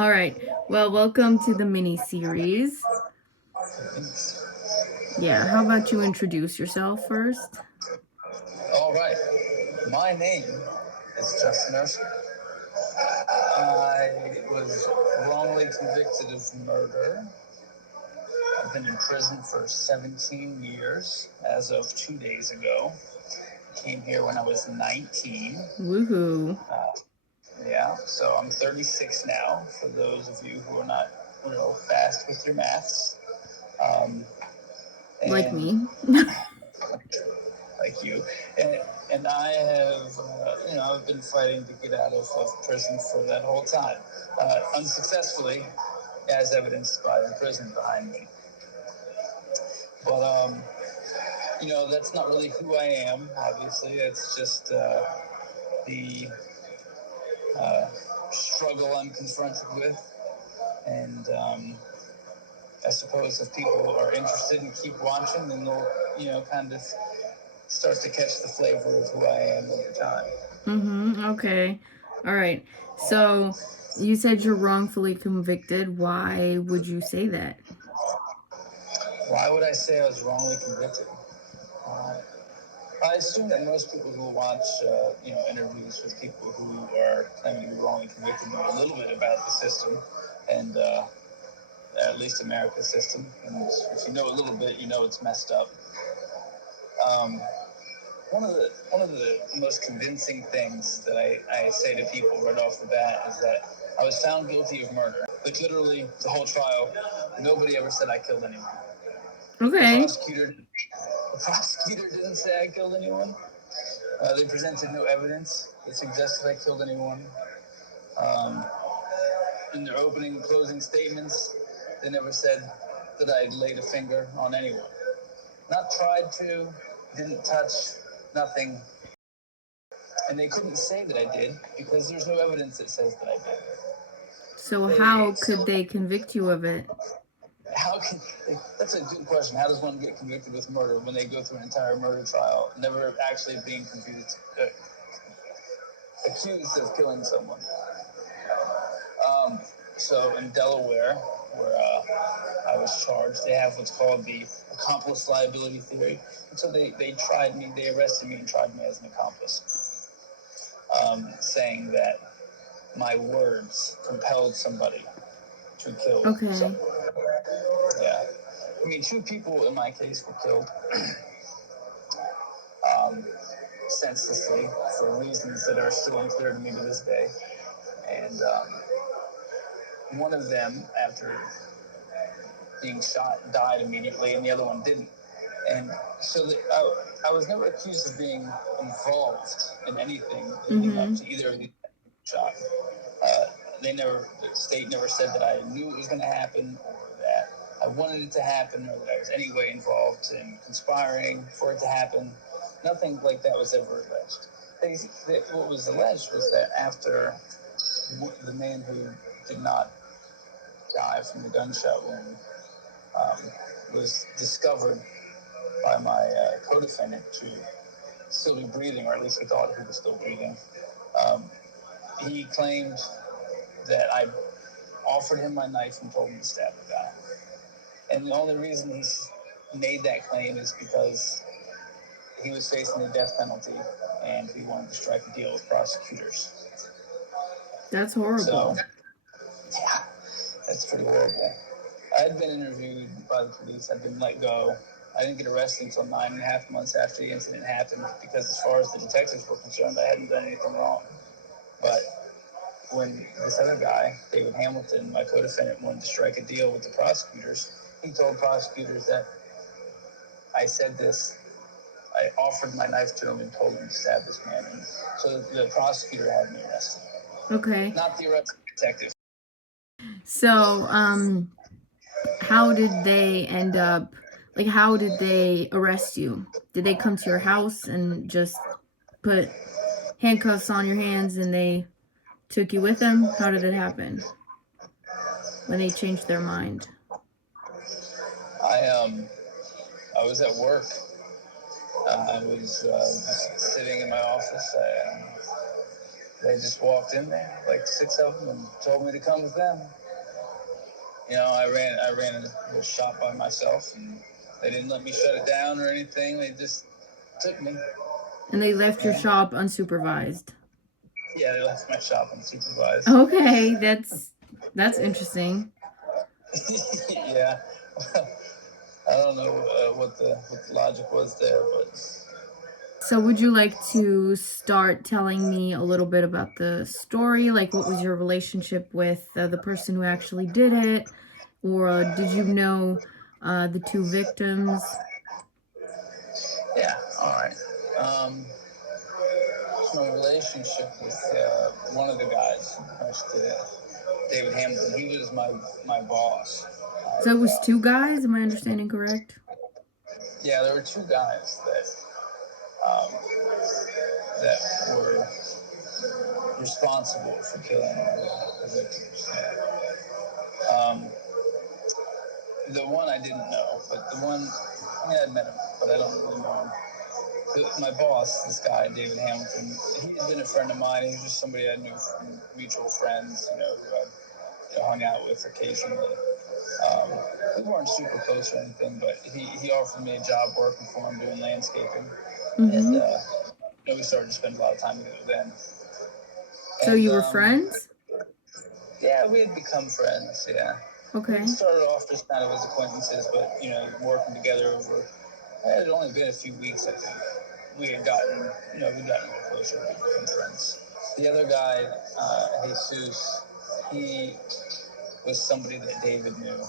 All right. Well, welcome to the mini series. Yeah, how about you introduce yourself first? All right. My name is Justin Erskine. I was wrongly convicted of murder. I've been in prison for 17 years as of 2 days ago. Came here when I was 19. Woohoo. Yeah, so I'm 36 now, for those of you who are not real fast with your maths. Like And me. like you. And I have, I've been fighting to get out of prison for that whole time, unsuccessfully, as evidenced by the prison behind me. But, that's not really who I am, obviously. It's just the struggle I'm confronted with. And I suppose if people are interested and keep watching, then they'll, kind of start to catch the flavor of who I am over time. Okay. All right. So you said you're wrongfully convicted. Why would you say that? Why would I say I was wrongly convicted? Uh, I assume that most people who watch, interviews with people who are claiming to be wrongly convicted know a little bit about the system, and at least America's system. And if you know a little bit, you know it's messed up. Um, one of the most convincing things that I say to people right off the bat is that I was found guilty of murder. Like literally the whole trial, nobody ever said I killed anyone. The Okay. prosecutor didn't say I killed anyone. They presented no evidence that suggested I killed anyone. Um, in their opening and closing statements, they never said that I laid a finger on anyone. Not tried to, didn't touch, nothing. And they couldn't say that I did because there's no evidence that says that I did. So how could they convict you of it? That's a good question. How does one get convicted with murder when they go through an entire murder trial, never actually being accused of killing someone? So in Delaware, where I was charged, they have what's called the accomplice liability theory. And so they tried me, they arrested me and tried me as an accomplice, saying that my words compelled somebody to kill Okay. someone. Yeah. I mean, two people in my case were killed senselessly for reasons that are still unclear to me to this day. And one of them, after being shot, died immediately, and the other one didn't. And so I was never accused of being involved in anything leading up to either of these shot. The state never said that I knew it was going to happen, or that I wanted it to happen, or that I was any way involved in conspiring for it to happen. Nothing like that was ever alleged. What was alleged was that after the man who did not die from the gunshot wound was discovered by my co-defendant to still be breathing, or at least he thought he was still breathing. He claimed that I offered him my knife and told him to stab the guy. And the only reason he made that claim is because he was facing the death penalty and he wanted to strike a deal with prosecutors. That's horrible. So, yeah, that's pretty horrible. I had been interviewed by the police. I'd been let go. I didn't get arrested until 9.5 months after the incident happened because, as far as the detectives were concerned, I hadn't done anything wrong. But when this other guy, David Hamilton, my co-defendant, wanted to strike a deal with the prosecutors, he told prosecutors that I said this. I offered my knife to him and told him to stab this man. And so the prosecutor had me arrested. Okay. Not the arresting detective. So, how did they end up, like, how did they arrest you? Did they come to your house and just put handcuffs on your hands and they took you with them? How did it happen when they changed their mind? I was at work. I was just sitting in my office. They just walked in there, like 6 of them, and told me to come with them. I ran a little shop by myself, and they didn't let me shut it down or anything. They just took me. And they left your And shop unsupervised. yeah, they left my shop unsupervised. Okay, that's interesting. Yeah. I don't know what the logic was there, but So would you like to start telling me a little bit about the story? Like, what was your relationship with the person who actually did it? Or did you know the two victims? yeah, all right. Um, my relationship with one of the guys who actually did it, David Hamilton. He was my boss. So it was two guys, am I understanding correct? Yeah, there were two guys um, that were responsible for killing the victims. Um, the one I didn't know, but the one, I'd met him, but I don't really know him. My boss, this guy, David Hamilton, he had been a friend of mine. He was just somebody I knew from mutual friends, who I hung out with occasionally. Um, we weren't super close or anything, but he offered me a job working for him doing landscaping. And, Mm-hmm. we started to spend a lot of time together then. So And, you were friends? yeah, we had become friends, yeah. We Okay. started off just kind of as acquaintances, but, working together over, it had only been a few weeks, I think. We had gotten, we'd gotten a little closer and become friends. The other guy, Jesus, he was somebody that David knew.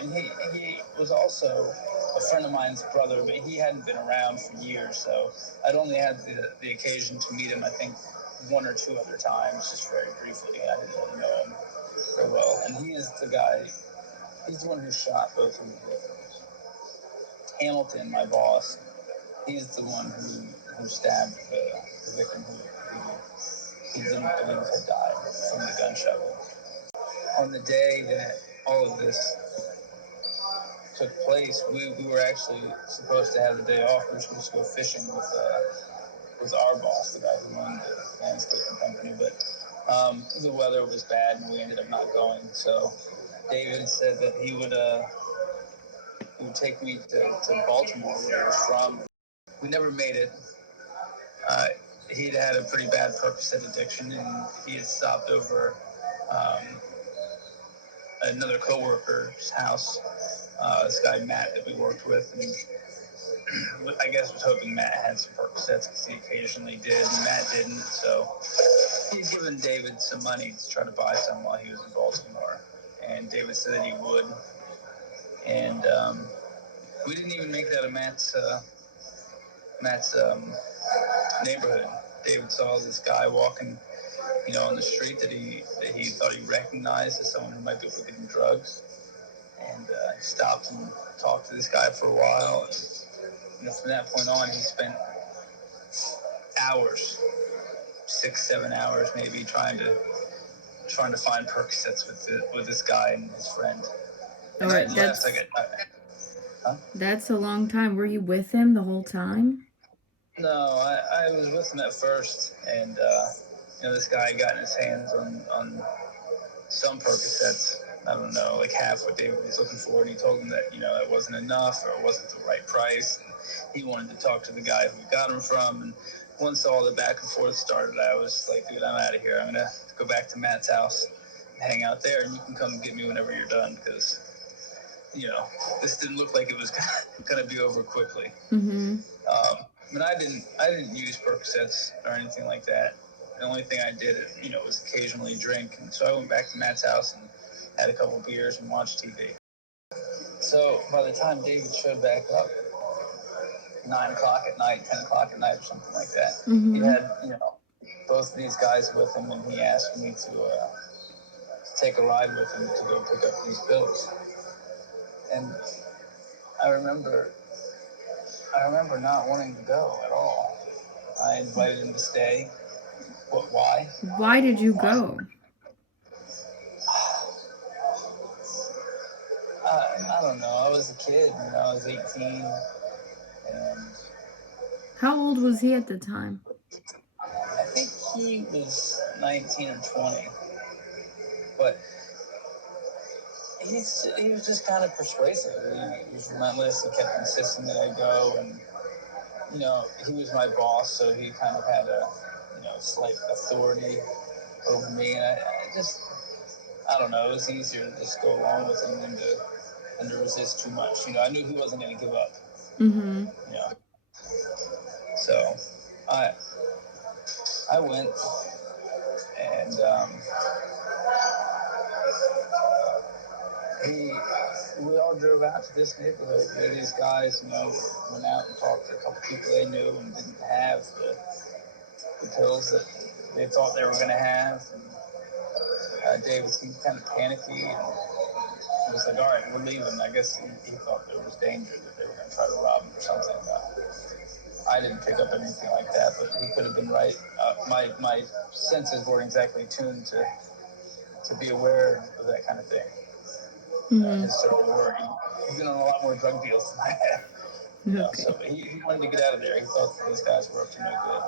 And he was also a friend of mine's brother, but he hadn't been around for years, so I'd only had the occasion to meet him, I think, one or two other times, just very briefly. I didn't really know him very well. And he is the guy, he's the one who shot both of the victims. Hamilton, my boss, he's the one who stabbed the victim who he didn't believe had died from the gunshot wound. On the day that all of this took place, we were actually supposed to have the day off. We were supposed to go fishing with our boss, the guy who owned the landscaping company, but the weather was bad and we ended up not going. So David said that he would take me to Baltimore, where he was from. We never made it. Uh, he'd had a pretty bad Percocet addiction, and he had stopped over another coworker's house. This guy Matt that we worked with, and I guess was hoping Matt had some Percocets because he occasionally did, and Matt didn't. So he'd given David some money to try to buy some while he was in Baltimore, and David said that he would. And we didn't even make that a Matt's neighborhood. David saw this guy walking, on the street that he thought he recognized as someone who might be looking for drugs, and he stopped and talked to this guy for a while. And, from that point on, he spent hours, 6-7 hours maybe, trying to find Percocets with this guy and his friend. All And I right, had left. that's a long time. Were you with him the whole time? No, I was with him at first, and this guy had gotten his hands on some Percocets. I don't know, like half what David was looking for, and he told him that it wasn't enough or it wasn't the right price. And he wanted to talk to the guy who got him from, and once all the back and forth started, I was like, dude, I'm out of here. I'm gonna go back to Matt's house and hang out there, and you can come get me whenever you're done, because this didn't look like it was gonna be over quickly. Mm-hmm. I didn't use Percocets or anything like that. The only thing I did, was occasionally drink. And so I went back to Matt's house and had a couple beers and watched TV. So by the time David showed back up, 9 o'clock at night, 10 o'clock at night, or something like that, he Mm-hmm. had both of these guys with him, and he asked me to take a ride with him to go pick up these pills. And I remember not wanting to go at all. I invited him to stay. What? Why? Why did you go? I don't know. I was a kid. I was 18, and How old was he at the time? I think he was 19 or 20, but he was just kind of persuasive. He was relentless. He kept insisting that I go, and he was my boss, so he kind of had a slight authority over me, and I don't know. It was easier to just go along with him than to resist too much. I knew he wasn't going to give up. Mm-hmm. So I went, and we all drove out to this neighborhood where these guys, went out and talked to a couple people they knew and didn't have the pills that they thought they were going to have. And David seemed kind of panicky, and he was like, all right, we're leaving. I guess he thought there was danger that they were going to try to rob him or something. I didn't pick up anything like that, but he could have been right. My senses weren't exactly tuned to be aware of that kind of thing. Mm-hmm. His circle of work. He's been on a lot more drug deals than I have. Okay. So he wanted to get out of there. He thought that these guys were up to no good.